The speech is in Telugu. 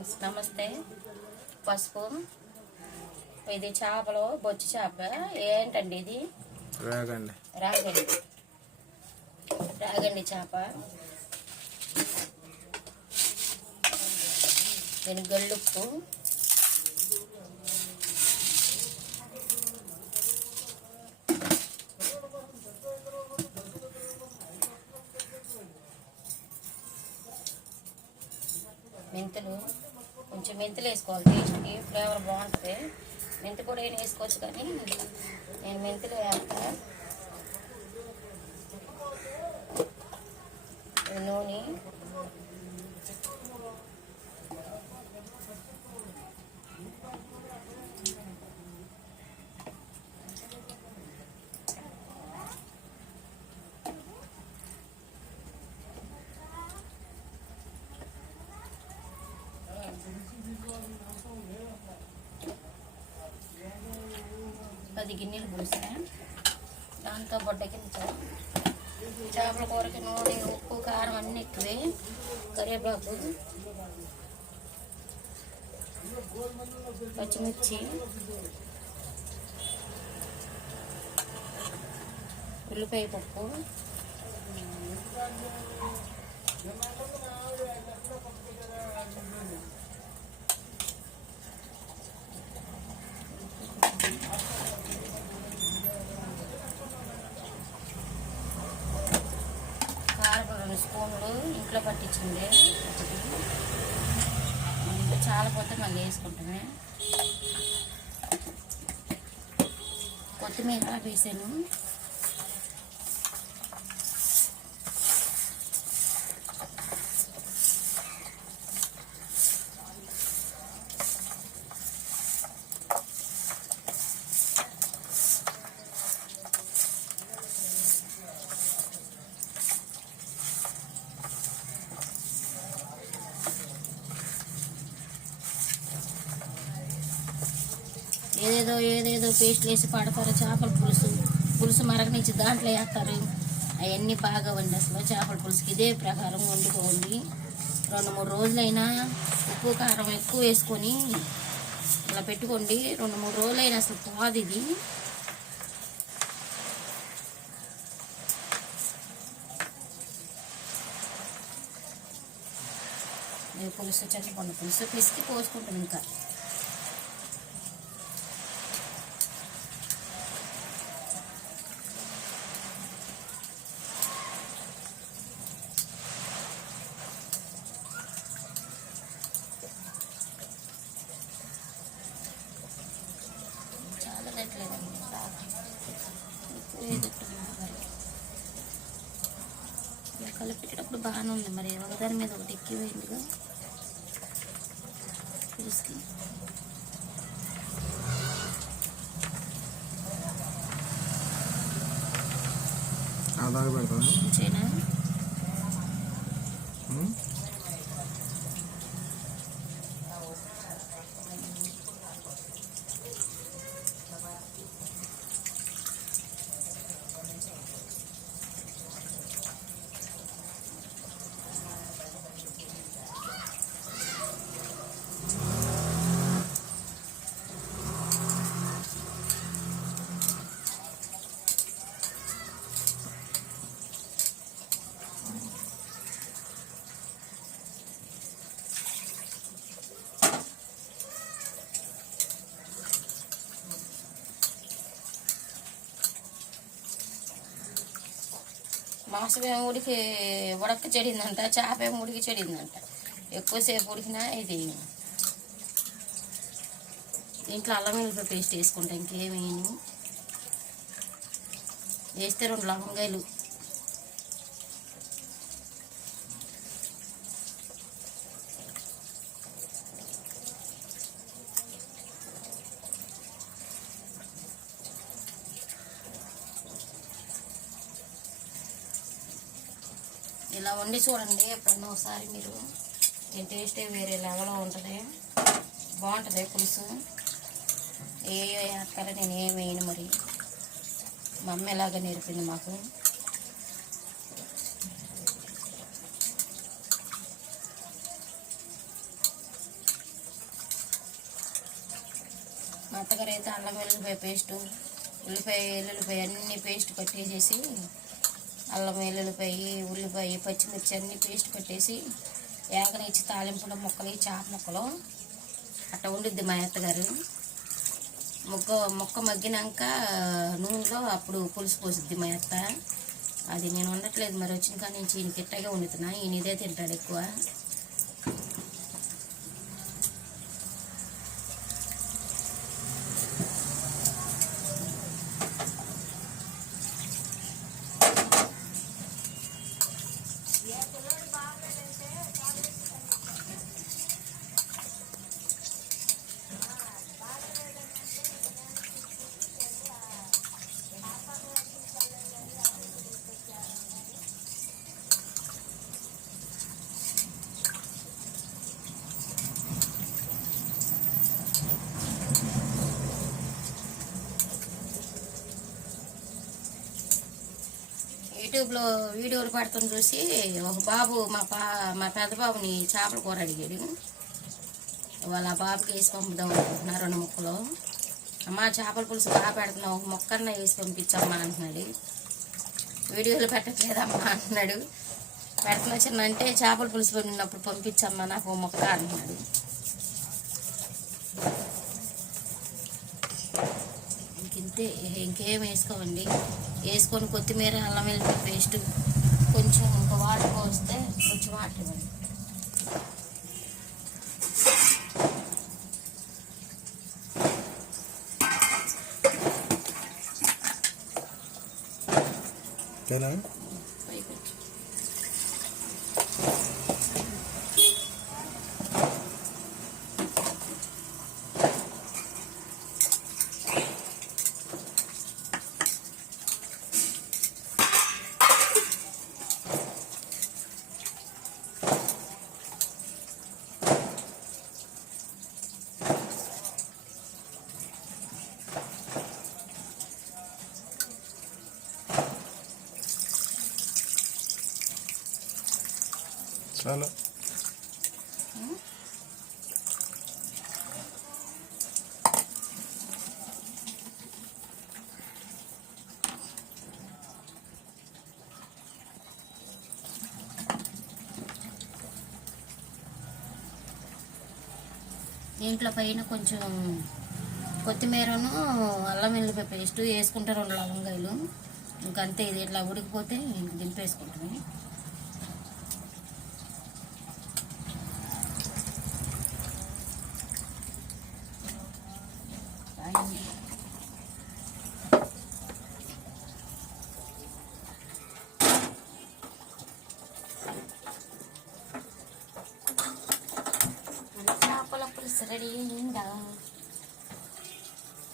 ఫ్రెండ్స్ నమస్తే. పసుపు, ఇది చేపలు, బొచ్చు చేప. ఏంటండి ఇది? రాగండి రాగండి రాగండి చేప. దీని గల్లుప్పు, మెంతులు, కొంచెం మెంతులు వేసుకోవాలి. టేస్ట్కి ఫ్లేవర్ బాగుంటుంది. మెంతి కూడా ఏం వేసుకోవచ్చు, కానీ నేను మెంతులు వేస్తా. నూనె, పది గిన్నెలు పోసా. దాంతో బొడ్డకించా. చేపల కూరకి నూనె, ఉప్పు, కారం అన్నీ ఎక్కువే. కరివేపాకు, పచ్చిమిర్చి, ఉల్లిపాయ పప్పు, కారం 2 స్పూన్లు ఇంట్లో పట్టించింది. చాలా పోతే మళ్ళీ వేసుకుంటామే. కొత్తిమీర వేసాను. ఏదేదో పేస్ట్లు వేసి పడతారు. చేపల పులుసు మరగనిచ్చి దాంట్లో వేస్తారు. అవన్నీ బాగా వండి అసలు చేపల పులుసుకి ఇదే ప్రకారం వండుకోండి. 2-3 రోజులైనా ఉప్పు కారం ఎక్కువ వేసుకొని ఇలా పెట్టుకోండి. 2-3 రోజులైనా అసలు పోదు ఇది. పులుసు, చింతపండు పులుసు పిసికి పోసుకుంటాం. ఇంకా కలిపేటప్పుడు బాగానే ఉంది. మరి ఒకదాని మీద ఒకటి ఎక్కిపోయిందిగా పులుసుకి. మంచిగా మాంసం ఏమో ఉడక చెడిందంట, చేప ఏమో ఉడికి చెడిందంట. ఎక్కువసేపు ఉడికినా ఇది దీంట్లో అల్లం వెల్లుల్లి పేస్ట్ వేసుకుంటా. ఇంకేమేను వేస్తే 2 లవంగాయలు, ఇలా వండి చూడండి ఎప్పుడన్నా ఒకసారి మీరు. దీని టేస్టే వేరే లెవెల్లో ఉంటుంది. బాగుంటుంది పులుసు. ఏ అక్కడ నేను ఏం వేయను. మరి మా అమ్మ ఎలాగ నేర్పింది మాకు. అత్తగారు అయితే అల్లం వెల్లుల్లిపాయ పేస్టు, ఎల్లుల్లిపాయ అన్నీ పేస్ట్ పట్టేసేసి, అల్లం ఉల్లిపాయ పచ్చిమిర్చి అన్నీ పేస్ట్ పట్టేసి ఏగనిచ్చి తాలింపులో ముక్కలు చేప ముక్కలు అట్లా ఉండిద్ది మా అత్తగారు. మొక్క మగ్గినాక నూనెలో అప్పుడు పులుసు పోసిద్ది మా అత్త. అది నేను ఉండట్లేదు, మరి వచ్చిన కానీ నుంచి ఈయన కిట్టగా వండుతున్నా. ఈయన ఇదే తింటాడు ఎక్కువ. యూట్యూబ్లో వీడియోలు పడుతుంది చూసి ఒక బాబు మా పెద్ద బాబుని చేపల కూర అడిగాడు. వాళ్ళ బాబుకి వేసి పంపుదాం అనుకుంటున్నా 2 ముక్కలు. అమ్మ చేపల పులుసు బాగా పెడుతున్నావు, ఒక మొక్కన్న వేసి పంపించమ్మా అంటున్నాడు. వీడియోలు పెట్టట్లేదమ్మా అంటున్నాడు. పెడుతున్నా చిన్న అంటే చేపల పులుసు పండినప్పుడు పంపించమ్మా నాకు ఒక మొక్క అంటున్నాడు. ఇంతే, ఇంకేం వేసుకోవండి. వేసుకొని కొత్తిమీర అల్లం వెల్లుల్లి పేస్ట్ కొంచెం ఇంకా వాటర్ పోస్తే కొంచెం వాటర్ ఇవ్వండి. చాలా దీంట్లో పైన కొంచెం కొత్తిమీరను అల్లం వెల్లుల్లిపాయ పేస్ట్ వేసుకుంటే 2 లవంగాయలు. ఇంకంతే, ఇది ఇట్లా ఉడికిపోతే దింపేసుకుంటాము. చేపల పులుసు రెడీ అయిందా?